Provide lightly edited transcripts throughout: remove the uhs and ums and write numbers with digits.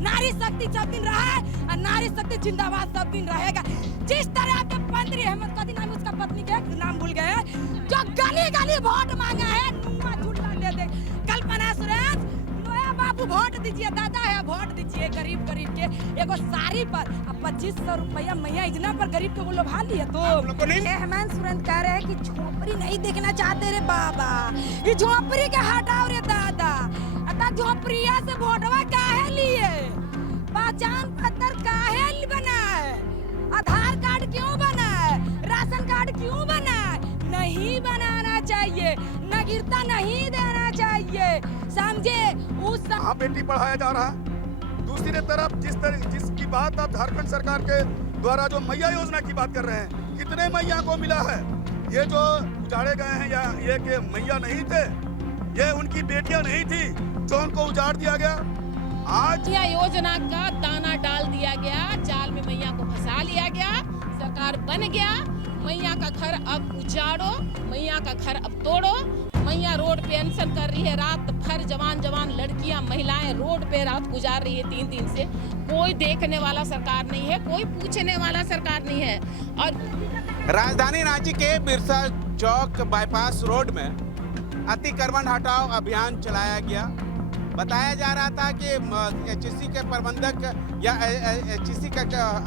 नारी शक्ति सब दिन रहा है और नारी शक्ति जिंदाबाद सब दिन रहेगा। जिस तरह के मंत्री अहमद कदी नाम उसका पत्नी के नाम भूल गए, जो गली गली वोट मांगा है, नुआ झूठा दे दे। कल्पना सुरेश, नोया बाबू वोट दीजिए, दादा है वोट दीजिए। गरीब गरीब के एगो साड़ी पर 2500 रुपया मैया इतना पर गरीब के वो लोभा लिए तो हेमंत सोरेन कह रहे हैं कि झोपड़ी नहीं देखना चाहते रे बाबा, ये झोपड़ी के हटाओ रे दादा। अतः झोपड़िया से वोटवा काहे लिए, पहचान पत्र काहे बनाए, आधार कार्ड क्यों बनाए, राशन कार्ड क्यों बनाए? नहीं बनाना चाहिए, नागरिकता नहीं देना चाहिए, समझे? उस बेटी पढ़ाया जा रहा है। दूसरी तरफ जिसकी बात आप झारखंड सरकार के द्वारा जो मैया योजना की बात कर रहे हैं, कितने मैया को मिला है? ये जो उजाड़े गए हैं या ये कि मैया नहीं थे, ये उनकी बेटियां नहीं थी जो उनको उजाड़ दिया गया। आज योजना का दाना डाल दिया गया, जाल में मैया को फंसा लिया गया, सरकार बन गया। मैया का घर अब उजाड़ो, मैया का घर अब तोड़ो। मैया रोड पे अनशन कर रही है, रात भर जवान जवान लड़कियां महिलाएं रोड पे रात गुजार रही है 3 दिन से। कोई देखने वाला सरकार नहीं है, कोई पूछने वाला सरकार नहीं है। और राजधानी रांची के बिरसा चौक बाईपास रोड में अतिक्रमण हटाओ अभियान चलाया गया। बताया जा रहा था कि एचईसी के प्रबंधक या एचईसी के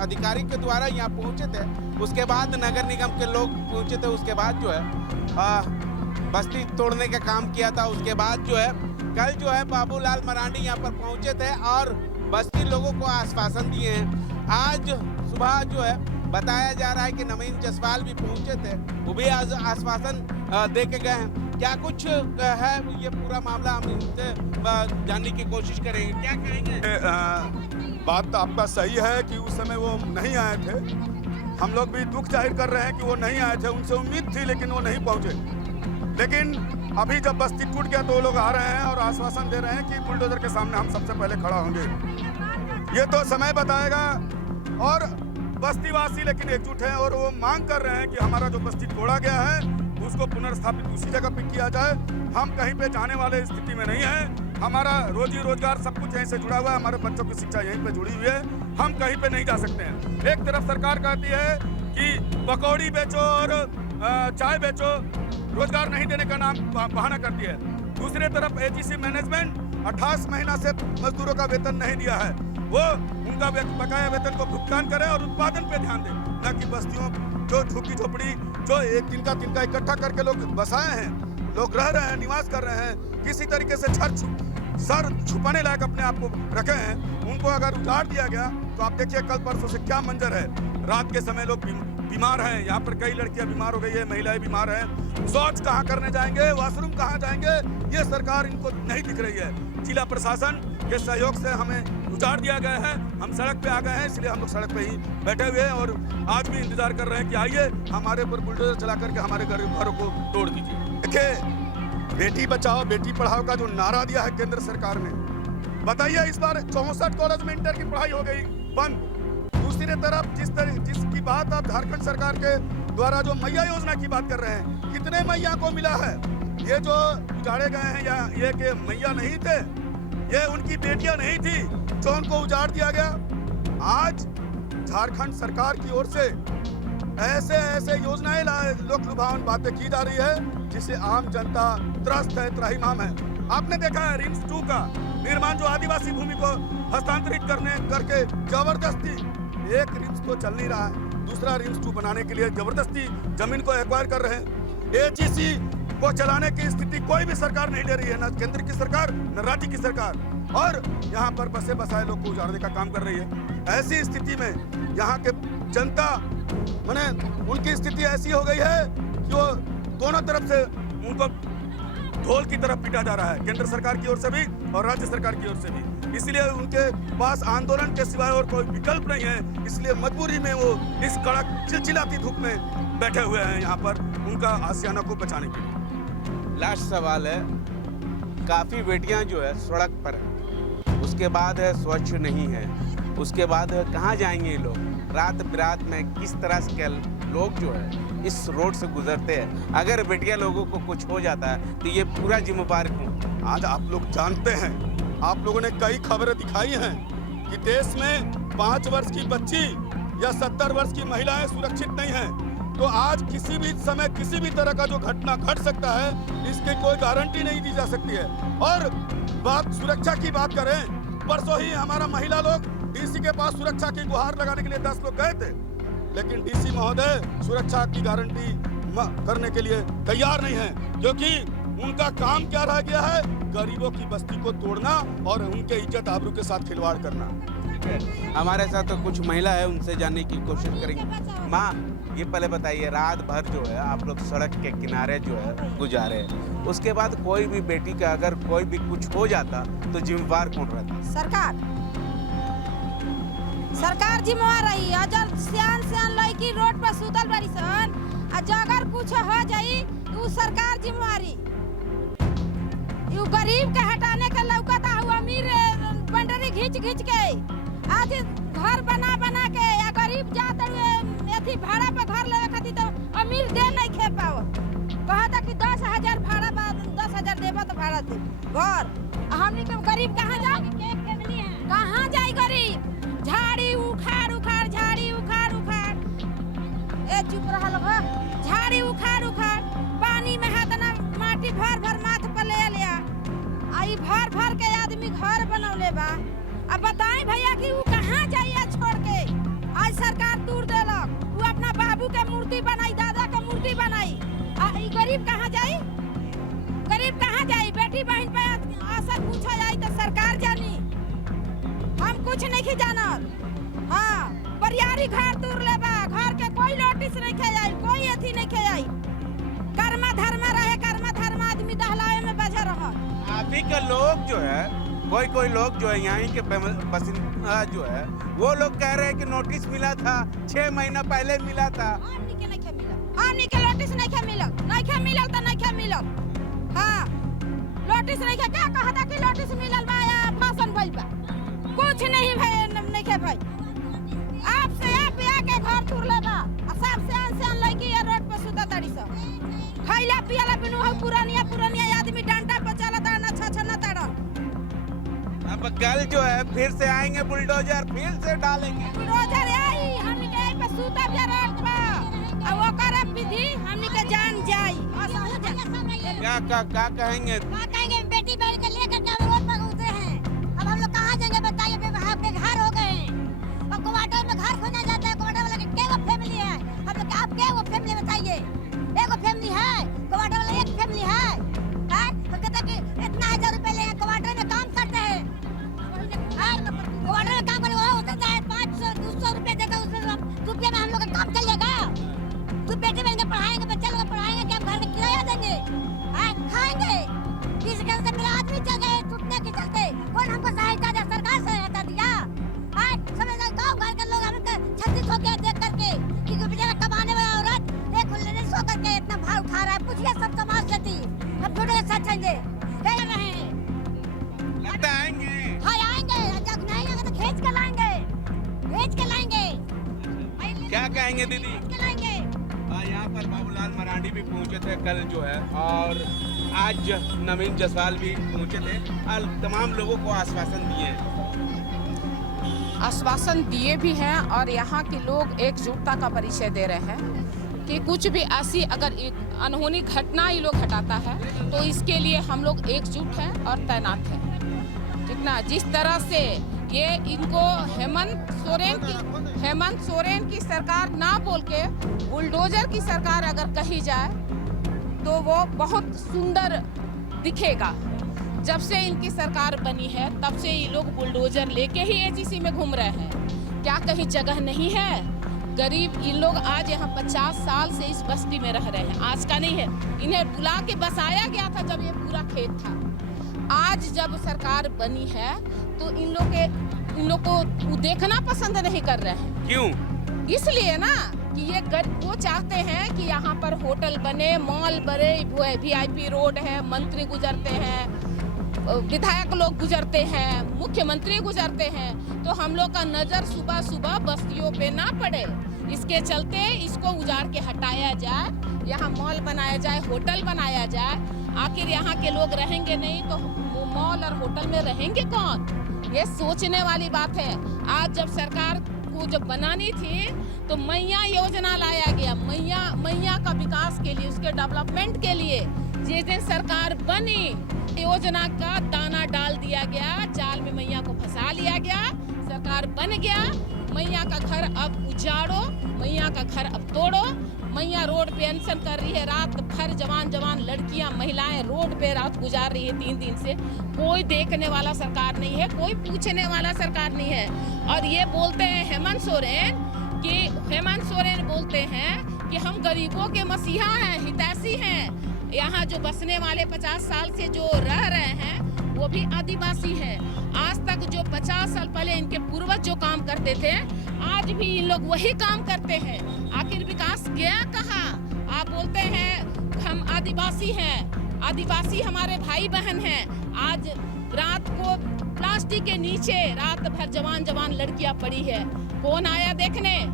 अधिकारी के द्वारा यहाँ पहुँचे थे, उसके बाद नगर निगम के लोग पहुँचे थे, उसके बाद जो है बस्ती तोड़ने का काम किया था। उसके बाद जो है कल जो है बाबूलाल मरांडी यहाँ पर पहुँचे थे और बस्ती लोगों को आश्वासन दिए हैं। आज सुबह जो है बताया जा रहा है कि नवीन जसवाल भी पहुँचे थे, वो भी आश्वासन दे के गए हैं। क्या कुछ है ये पूरा मामला, हम इनसे जानने की कोशिश करेंगे। क्या कहेंगे? बात तो आपका सही है कि उस समय वो नहीं आए थे। हम लोग भी दुख जाहिर कर रहे हैं कि वो नहीं आए थे, उनसे उम्मीद थी लेकिन वो नहीं पहुंचे। लेकिन अभी जब बस्ती टूट गया तो वो लोग आ रहे हैं और आश्वासन दे रहे हैं कि बुलडोजर के सामने हम सबसे पहले खड़ा होंगे। ये तो समय बताएगा। और बस्तीवासी लेकिन एकजुट हैं और वो मांग कर रहे हैं कि हमारा जो बस्ती तोड़ा गया है उसको पुनर्स्थापित उसी जगह पे किया जाए। हम कहीं पे जाने वाले स्थिति में नहीं है। हमारा रोजी रोजगार सब कुछ यहीं से जुड़ा हुआ है, हमारे बच्चों की शिक्षा यहीं पे जुड़ी हुई है। हम कहीं पे नहीं जा सकते हैं। एक तरफ सरकार कहती है कि पकौड़ी बेचो और चाय बेचो, रोजगार नहीं देने का नाम बहाना करती है। दूसरी तरफ एचईसी मैनेजमेंट 28 महीना से मजदूरों का वेतन नहीं दिया है। वो उनका बकाया वेतन को भुगतान करे और उत्पादन पे ध्यान दे, न कि बस्तियों जो झुग्गी झोपड़ी जो एक तिनका इकट्ठा करके लोग बसाए हैं, लोग रह रहे हैं, निवास कर रहे हैं, किसी तरीके से सर छुपाने लायक अपने आप को रखे हैं, उनको अगर उजाड़ दिया गया तो आप देखिए कल परसों से क्या मंजर है। रात के समय लोग बीमार हैं, यहाँ पर कई लड़कियां बीमार हो गई है, महिलाएं बीमार हैं। शौच कहाँ करने जाएंगे, वॉशरूम कहाँ जाएंगे, ये सरकार इनको नहीं दिख रही है। जिला प्रशासन के सहयोग से हमें उजाड़ दिया गया है, हम सड़क पे आ गए हैं, इसलिए हम लोग सड़क पे ही बैठे हुए हैं और आज भी इंतजार कर रहे हैं कि आइए हमारे ऊपर बुलडोजर चला करके हमारे घरों को तोड़ दीजिए। देखिए, बेटी बचाओ बेटी पढ़ाओ का जो नारा दिया है केंद्र सरकार ने, बताइए इस बार 64 कॉलेज में इंटर की पढ़ाई हो गई बंद। दूसरी तरफ जिसकी बात आप झारखंड सरकार के द्वारा जो मैया योजना की बात कर रहे हैं, कितने मैया को मिला है? ये जो उजाड़े गए हैं या ये कि मैया नहीं थे, ये उनकी बेटियां नहीं थी जो उनको उजाड़ दिया गया। आज झारखंड सरकार की ओर से ऐसे योजनाएं लोक लुभावन बातें की जा रही है जिससे आम जनता त्रस्त है, त्राहिमाम है। आपने देखा है रिम्स 2 का निर्माण जो आदिवासी भूमि को हस्तांतरित करके जबरदस्ती, एक रिम्स तो चल नहीं रहा है, दूसरा रिम्स 2 बनाने के लिए जबरदस्ती जमीन को एक्वायर कर रहे हैं। एचईसी को चलाने की स्थिति कोई भी सरकार नहीं ले रही है, न केंद्र की सरकार न राज्य की सरकार, और यहाँ पर बसे बसाए लोग को उजाड़ने का काम कर रही है। ऐसी स्थिति में यहाँ के जनता माने उनकी स्थिति ऐसी हो गई है कि वो दोनों तरफ से उनको ढोल की तरफ पीटा जा रहा है, केंद्र सरकार की ओर से भी और राज्य सरकार की ओर से भी। इसलिए उनके पास आंदोलन के सिवाय और कोई विकल्प नहीं है, इसलिए मजबूरी में वो इस कड़क चिलचिलाती धूप में बैठे हुए हैं यहाँ पर उनका आशियाना को बचाने के लिए। लास्ट सवाल है, काफ़ी बेटियां जो है सड़क पर है, उसके बाद है स्वच्छ नहीं है, उसके बाद कहाँ जाएंगे ये लोग? रात बिरात में किस तरह से लोग जो है इस रोड से गुजरते हैं? अगर बेटिया लोगों को कुछ हो जाता है तो ये पूरा जिम्मेदार कौन? आज आप लोग जानते हैं, आप लोगों ने कई खबरें दिखाई हैं कि देश में 5 वर्ष की बच्ची या 70 वर्ष की महिलाएं सुरक्षित नहीं हैं। तो आज किसी भी समय किसी भी तरह का जो घटना घट सकता है, इसकी कोई गारंटी नहीं दी जा सकती है। और बात सुरक्षा की बात करें, परसों ही हमारा महिला लोग डीसी के पास सुरक्षा की गुहार लगाने के लिए 10 लोग गए थे, लेकिन डीसी महोदय सुरक्षा की गारंटी करने के लिए तैयार नहीं है, क्योंकि उनका काम क्या रह गया है, गरीबों की बस्ती को तोड़ना और उनके इज्जत आबरू के साथ खिलवाड़ करना। हमारे साथ तो कुछ महिला है, उनसे जानने की कोशिश करेंगे। माँ, ये पहले बताइए, रात भर जो है आप लोग सड़क के किनारे जो है गुजारे, उसके बाद कोई भी बेटी का अगर कोई भी कुछ हो जाता तो जिम्मेवार कौन रहता? सरकार जिम्मेवार रही। अजर सियान लड़की रोड पर सुतल बड़ी सन, अगर कुछ हो जाई तो सरकार जिम्मेवारी। यू गरीब के हटाने के लौकता हुआ अमीर बंडरी घींच के आज घर बना के या गरीब जाते हुए अथी भाड़ा पे घर लेवे खातिर तो अमीर दे नहीं खे पाव। कहता कि 10,000 भाड़ा 10,000 देबा तो भाड़ा दे घर। हमनी के गरीब कहाँ जाई गरीब? झाड़ी उखाड़ ए चुप रहा लोग, झाड़ी उखाड़ पानी में हाथ ना माटी भर माथ पर ले लिया। आई भर के आदमी घर बनौले बा। अब बताएं भैया कि वो कहाँ जाइए छोड़ के? आज सरकार दूर देलक, वो अपना बाबू के मूर्ति बनाई, दादा के मूर्ति बनाई। गरीब कहाँ जाई? बेटी बहन पे असर पूछा जाए तो सरकार जानी, हम कुछ नहीं जानत। हाँ, बरियारी घर दूर लेबा, घर के कोई नोटिस नहीं खे जाई, कोई अथी नहीं खे जाई। कर्मा धर्मा आदमी दहलाए में बजा रहा। अभी के लोग जो है, कोई लोग जो है यहाँ के बसिंदा जो है, वो लोग कह रहे हैं कि नोटिस मिला था, 6 महीना पहले मिला था। हमनी के नोटिस नहीं मिलल तो नहीं मिलल। हाँ, नोटिस नहीं खे, क्या कहता कि नोटिस मिलल बा या भाषण भइल बा? कुछ नहीं भाई। आपसे आप के घर तुर लेबा, सबसे आन लड़की या रोड पे सुता ताड़ी सब। खैला पियला बिनु हो पुरानिया आदमी डंडा पे चलता ना छछना ताड़न। अब कल जो है फिर से आएंगे बुलडोजर, फिर से डालेंगे बुलडोजर। आई हमनी के पे सुता जा रोड पे, अब वो करे विधि हमनी के जान जाई। क्या कहेंगे? बेटी बहन के लेकर के रोड पर उतरे हैं। अब हम लोग कहाँ जाएंगे बताइए? बेघर हो गए हैं। अब क्वार्टर में घर खोजना जाता है, क्वार्टर वाला के वो फैमिली है। हम लोग आप क्या वो फैमिली बताइए? एक फैमिली है, क्वार्टर वाला एक फैमिली है। तो कहता कि इतना 1000 रुपए ले क्वार्टर में काम करते हैं। क्वार्टर में काम करने वो होता है 500-200 रुपए देगा, उस रुपये में हम लोग का काम चलेगा? तो बेटे बहन के पढ़ाएंगे, बच्चे लोग पढ़ाएंगे, क्या घर में किराया देंगे? खाएंगे? किसी के से मेरा आदमी चल गए टूटने के चलते, कौन हमको सहायता दे? सरकार सहायता दिया? गाँव घर के लोग हमें छत्तीस हो गया देख करके कि बेचारा कमाने वाला औरत एक लेने सो करके इतना भार उठा रहा है। पूछिए सब समाज लेती, हम छोटे के साथ चलेंगे आएंगे। हाँ आएंगे, जब नहीं आएंगे तो खींच के लाएंगे। क्या कहेंगे दीदी? खींच के लाएंगे। यहाँ पर बाबूलाल मरांडी भी पहुँचे थे कल जो है, और आज नवीन जायसवाल भी पहुँचे थे और तमाम लोगों को आश्वासन दिए भी हैं और यहाँ के लोग एकजुटता का परिचय दे रहे हैं कि कुछ भी ऐसी अगर अनहोनी घटना ये लोग हटाता है तो इसके लिए हम लोग एकजुट हैं और तैनात हैं। ठीक ना? जिस तरह से ये इनको हेमंत सोरेन की सरकार ना बोल के बुलडोजर की सरकार अगर कही जाए तो वो बहुत सुंदर दिखेगा। जब से इनकी सरकार बनी है तब से ये लोग बुलडोजर लेके ही एजीसी में घूम रहे हैं। क्या कहीं जगह नहीं है? गरीब इन लोग आज यहाँ 50 साल से इस बस्ती में रह रहे हैं, आज का नहीं है। इन्हें बुला के बसाया गया था जब ये पूरा खेत था। आज जब सरकार बनी है तो इन लोग को देखना पसंद नहीं कर रहे हैं। क्यों? इसलिए ना कि ये वो चाहते हैं कि यहाँ पर होटल बने, मॉल बने, VIP रोड है, मंत्री गुजरते हैं, विधायक लोग गुजरते हैं, मुख्यमंत्री गुजरते हैं, तो हम लोग का नजर सुबह सुबह बस्तियों पे ना पड़े। इसके चलते इसको उजाड़ के हटाया जाए, यहाँ मॉल बनाया जाए, होटल बनाया जाए। आखिर यहाँ के लोग रहेंगे नहीं तो मॉल और होटल में रहेंगे कौन? ये सोचने वाली बात है। आज जब सरकार को जब बनानी थी तो मैया योजना लाया गया, मैया का विकास के लिए, उसके डेवलपमेंट के लिए। जिस दिन सरकार बनी योजना का दाना डाल दिया गया, जाल में मैया को फंसा लिया गया। सरकार बन गया, मैया का घर अब उजाड़ो, मैया का घर अब तोड़ो। मैया रोड पे अनशन कर रही है, रात भर जवान लड़कियां महिलाएं रोड पे रात गुजार रही है 3 दिन से। कोई देखने वाला सरकार नहीं है, कोई पूछने वाला सरकार नहीं है। और ये बोलते हैं हेमंत सोरेन बोलते हैं कि हम गरीबों के मसीहा हैं, हितैषी हैं। यहाँ जो बसने वाले 50 साल से जो रह रहे हैं वो भी आदिवासी है। आज तक जो 50 साल पहले इनके पूर्वज जो काम करते थे, आज भी इन लोग वही काम करते हैं। आखिर विकास गया कहाँ? आप बोलते हैं हम आदिवासी हैं, आदिवासी हमारे भाई बहन हैं। आज रात को प्लास्टिक के नीचे रात भर जवान लड़कियां पड़ी है। कौन आया देखने?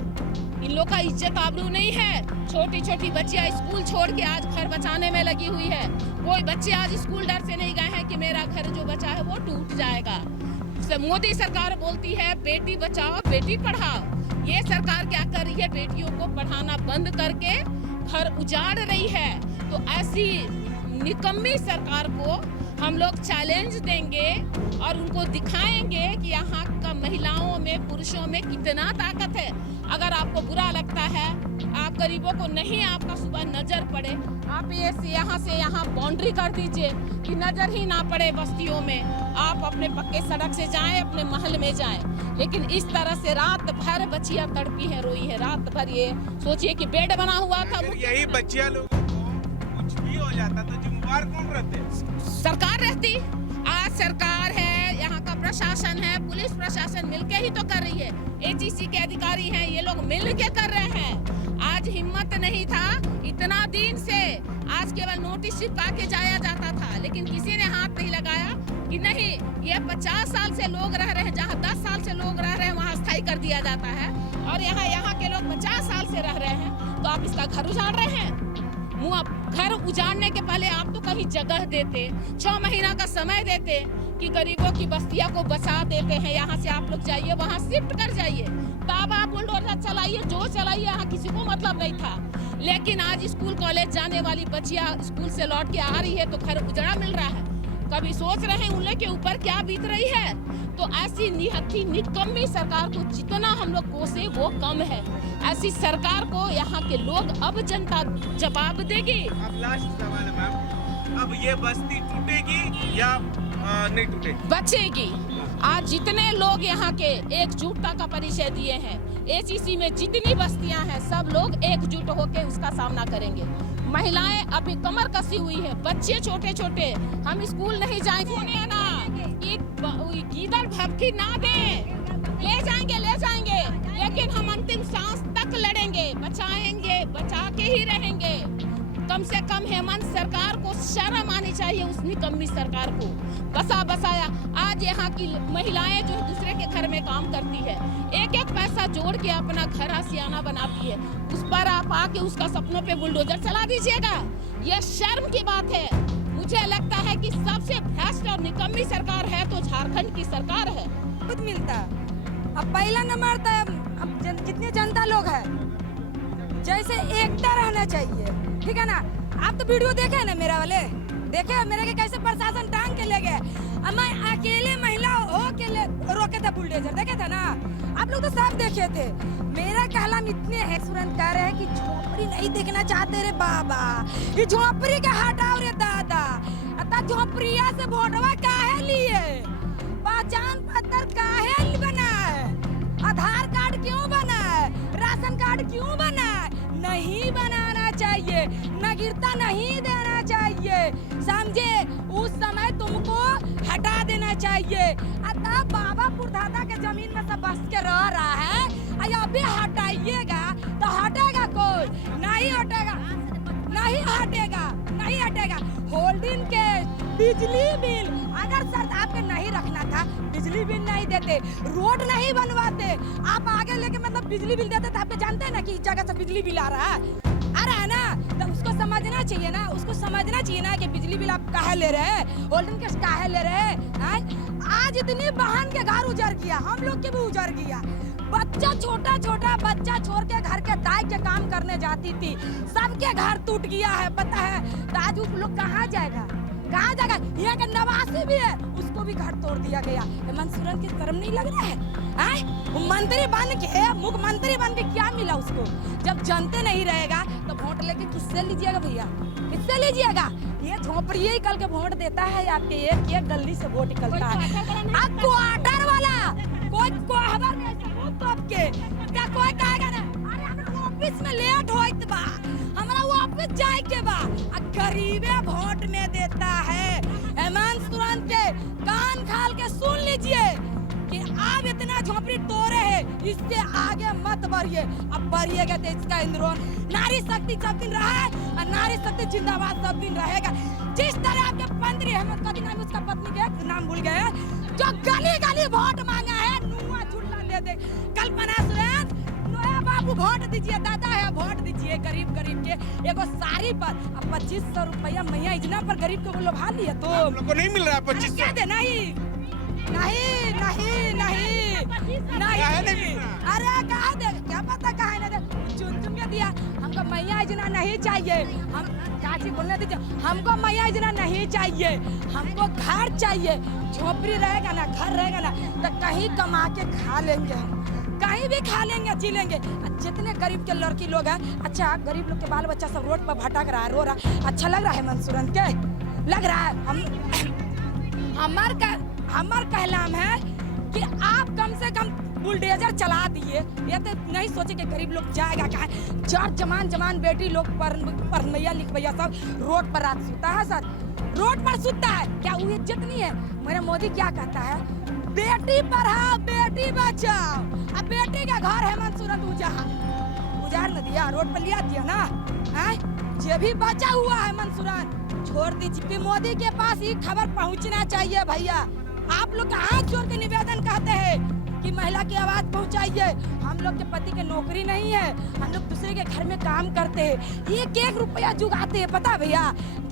इन लोग का इज्जत आबरू नहीं है। छोटी बच्चियां स्कूल छोड़ के आज घर बचाने में लगी हुई है। कोई बच्चे आज स्कूल डर से नहीं गए हैं कि मेरा घर जो बचा है वो टूट जाएगा। मोदी सरकार बोलती है बेटी बचाओ बेटी पढ़ाओ। ये सरकार क्या कर रही है? बेटियों को पढ़ाना बंद करके घर उजाड़ रही है। तो ऐसी निकम्मी सरकार को हम लोग चैलेंज देंगे और उनको दिखाएंगे कि यहाँ का महिलाओं में, पुरुषों में कितना ताकत है। अगर आपको बुरा लगता है, आप गरीबों को नहीं आपका सुबह नजर पड़े, आप ये यहाँ से यहाँ बाउंड्री कर दीजिए कि नजर ही ना पड़े बस्तियों में। आप अपने पक्के सड़क से जाएं, अपने महल में जाएं। लेकिन इस तरह से रात भर बच्चियां तड़पी है, रोई है रात भर। ये सोचिए कि बेड बना हुआ था। यही बच्चियां लोगों को कुछ भी हो जाता तो जिम्मेवार कौन रहते? सरकार रहती। आज सरकार है, यहाँ का प्रशासन है, पुलिस प्रशासन मिलके ही तो कर रही है। एचईसी के अधिकारी हैं, ये लोग मिलके कर रहे हैं। आज हिम्मत नहीं था इतना दिन से। आज केवल नोटिस चिपका के जाया जाता था, लेकिन किसी ने हाथ नहीं लगाया कि नहीं, ये 50 साल से लोग रह रहे हैं, जहाँ 10 साल से लोग रह रहे हैं वहाँ स्थायी कर दिया जाता है। और यहाँ के लोग 50 साल से रह रहे हैं, तो आप इसका घर उजाड़ रहे हैं। घर उजाड़ने के पहले आप तो कहीं जगह देते, 6 महीना का समय देते कि गरीबों की बस्तियों को बसा देते हैं। यहाँ से आप लोग जाइए, वहाँ शिफ्ट कर जाइए, तब आप बुलडोजर चलाइए, जो चलाइए, यहाँ किसी को मतलब नहीं था। लेकिन आज स्कूल कॉलेज जाने वाली बच्चियाँ स्कूल से लौट के आ रही है तो घर उजड़ा मिल रहा है। कभी सोच रहे हैं उन के ऊपर क्या बीत रही है? तो ऐसी निहत्थी निकम्मी सरकार को जितना हम लोग कोसे वो कम है। ऐसी सरकार को यहाँ के लोग, अब जनता जवाब देगी। अब लास्ट सवाल है मैम, अब ये बस्ती टूटेगी या नहीं टूटेगी? बचेगी। आज जितने लोग यहाँ के एकजुटता का परिचय दिए हैं, एचईसी में जितनी बस्तियां हैं, सब लोग एकजुट होकर उसका सामना करेंगे। महिलाएं अभी कमर कसी हुई है, बच्चे छोटे, हम स्कूल नहीं जाएंगे ना, गीदड़ भभकी ना दें, ले जाएंगे, लेकिन हम अंतिम सांस तक लड़ेंगे, बचाएंगे, बचा के ही रहेंगे। कम से कम हेमंत सरकार को शर्म आनी चाहिए, उस निकम्मी सरकार को। बसाया आज यहाँ की महिलाएं जो दूसरे के घर में काम करती है, एक पैसा जोड़ के अपना घर आसियाना बनाती है, उस पर आप आके उसका सपनों पे बुलडोजर चला दीजिएगा। ये शर्म की बात है। मुझे लगता है कि सबसे भ्रष्ट और निकम्मी सरकार है तो झारखंड की सरकार है। खुद मिलता अब पहला नंबर था। अब जितने जनता लोग है, जैसे एकता रहना चाहिए, ठीक है ना। आप तो वीडियो देखे ना मेरा वाले, देखे मेरे के कैसे प्रशासन टांग के ले गए। मैं अकेले महिला हो के रोके थे बुलडोजर, देखे थे ना आप लोग, तो सब देखे थे। मेरा कहला इतने एक्सपेरिमेंट कर रहे हैं कि झोपड़ी नहीं देखना चाहते रे बाबा, ये झोपड़ी का हटाओ रे दादा। अतः झोपड़िया से वोटवा काहे लिए, पहचान पत्र काहे बना है, आधार कार्ड क्यों बना है, राशन कार्ड क्यों बना है? नहीं बनाना चाहिए, नागरिकता नहीं देना चाहिए, समझे। उस समय तुमको हटा देना चाहिए। अतः बाबा पुरधाता के जमीन में सब बस के रह रहा है, अभी हटाइएगा तो हटेगा कोई? नहीं हटेगा। होल्डिंग के बिजली बिल अगर सर आपके नहीं रखना था, बिजली बिल नहीं देते, रोड नहीं बनवाते, आप आगे लेके मतलब बिजली बिल देते तो आप जानते हैं ना कि इस जगह से बिजली बिल आ रहा है ना, तो उसको समझना चाहिए ना, कि बिजली बिल आप काहे ले रहे हैं, होल्डिंग के काहे ले रहे हैं। आज इतनी बहन के घर उजड़ गया, हम लोग के भी उजड़ गया। बच्चा छोटा छोटा बच्चा छोड़ के घर के दाई के काम करने जाती थी, सबके घर टूट गया है, पता है। तो आज वो लोग कहाँ जाएगा, कहाँ जाएगा? यहाँ के नवासी भी है, उसको भी घर तोड़ दिया गया। हेमंत सोरेन की शर्म नहीं लग रहा है? वो मंत्री बन के, मुख्यमंत्री बन के क्या मिला उसको? जब जनते नहीं रहेगा तो वोट लेके किससे लीजिएगा भैया, किससे लीजिएगा? ये झोपड़ी ही कल के वोट देता है, आपके एक एक गली से वोट निकलता है। अब क्वार्टर वाला कोई कोहबर नहीं सबूत तो आपके क्या कोई कहेगा ना, अरे हमरा ऑफिस में लेट होइत बा, हमरा ऑफिस जाए के बा। गरीबे वोट में देता है। हेमंत सोरेन के कान खाल के सुन लीजिए कि आप इतना झोपड़ी तोड़े है, इससे आगे मत बढ़िए। अब बढ़िएगा तो इसका इंद्रोन नारी शक्ति सब दिन रहा है और नारी शक्ति जिंदाबाद सब दिन रहेगा। जिस तरह आपके मंत्री हेमंत का नाम, उसका पत्नी के नाम भूल गए, जो गली गली वोट मांगा है, नुआ झुल्ला दे दे। कल्पना सोरेन, बाबू वोट दीजिए, दादा है वोट दीजिए। गरीब गरीब के एगो साड़ी पर 2500 रुपया मैया इजना पर गरीब को लोभा लिया तो आप लोग को नहीं मिल रहा है 2500? दे नहीं नहीं नहीं नहीं नहीं, अरे कहा दे, क्या पता कहा नहीं दे, चुन चुन के दिया। हमको मैया इजना नहीं चाहिए, हम चाची बोलने दीजिए, हमको मैया इजना नहीं चाहिए, हमको घर चाहिए। झोपड़ी रहेगा ना, घर रहेगा ना, तो कहीं कमा के खा लेंगे, हम कहीं भी खा लेंगे, जी लेंगे। जितने गरीब के लड़की लोग हैं, अच्छा गरीब लोग के बाल बच्चा सब रोड पर भटक रहा है, रो रहा, अच्छा लग रहा है हेमंत सोरेन के? लग रहा है? हमार कहलाम है कि आप कम से कम बुलडोजर चला दिए, ये तो नहीं सोचे कि गरीब लोग जाएगा कहाँ। चार जमान बेटी लोग पढ़नैया लिखवैया सब रोड पर रात सोता है, सर रोड पर सोता है, क्या वो इज्जत नहीं है? मेरा मोदी क्या कहता है, बेटी पढ़ाओ बेटी बचाओ। अब बेटी का घर हेमंत सोरेन उजाड़ न दिया, रोड पर लिया दिया ना, जो भी बचा हुआ है हेमंत सोरेन छोड़ दीजिए। मोदी के पास ये खबर पहुंचना चाहिए भैया। आप लोग हाथ जोड़ के निवेदन कहते हैं कि महिला की आवाज पहुंचाइए। हम लोग के पति के नौकरी नहीं है, हम लोग दूसरे के घर में काम करते हैं, एक रुपया जुगाते हैं, पता है भैया?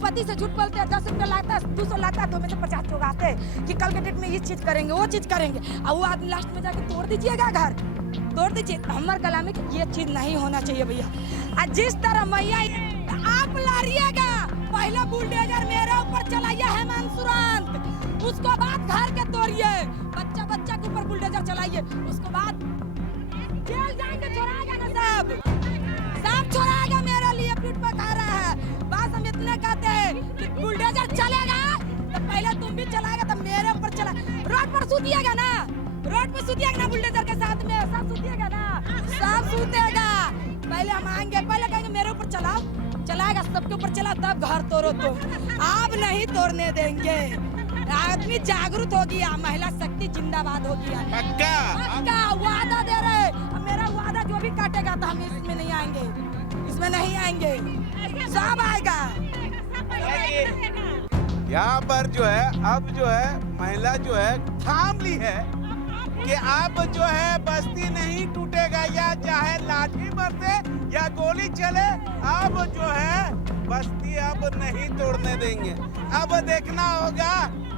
पति से झूठ बोलते हैं, 10 रुपया लाता है, 200 लाता है, तो में से 50 जुगाते हैं कि कल के डेट में ये चीज करेंगे, वो चीज करेंगे, और वो आदमी लास्ट में जाके तोड़ दीजिएगा, घर तोड़ दीजिए। हमारे कलाम में ये चीज नहीं होना चाहिए भैया। जिस तरह मैया आप लड़िएगा, पहले बुलडोजर मेरे ऊपर चलाइए हेमंत सोरेन, उसको बाद घर के तोड़िए, बच्चा के ऊपर बुलडोजर चलाइए, उसको बाद जेल जाएंगे, छोड़ाएगा ना सब छोड़ाएगा। मेरे लिए पीठ पर खा रहा है। बस हम इतने कहते हैं कि बुलडोजर चलेगा तो पहले तुम भी चलाएगा, तो मेरे ऊपर चला, रोड पर सूतिएगा ना, रोड पर सूतिएगा ना, बुलडोजर के साथ में सब सूतिएगा ना, सब सूतेगा। पहले हम आएंगे, पहले कहेंगे मेरे ऊपर चलाओ, चलाएगा सबके ऊपर चला, तब घर तोड़ो। तो आप नहीं तोड़ने देंगे। आदमी जागरूक हो गया, महिला शक्ति जिंदाबाद हो गया। पक्का वादा दे रहे, अब मेरा वादा जो भी काटेगा तो हम इसमें नहीं आएंगे, इसमें नहीं आएंगे, सब आएगा। यहाँ पर जो है अब जो है महिला जो है थाम ली है कि अब जो है बस्ती नहीं टूटेगा, या चाहे लाठी बरसे या गोली चले, अब जो है बस्ती अब नहीं तोड़ने देंगे। अब देखना होगा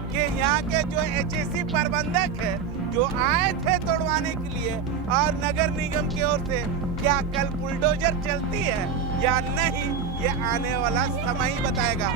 कि यहाँ के जो एचएससी प्रबंधक है जो आए थे तोड़वाने के लिए और नगर निगम की ओर से, क्या कल बुलडोजर चलती है या नहीं, ये आने वाला समय ही बताएगा।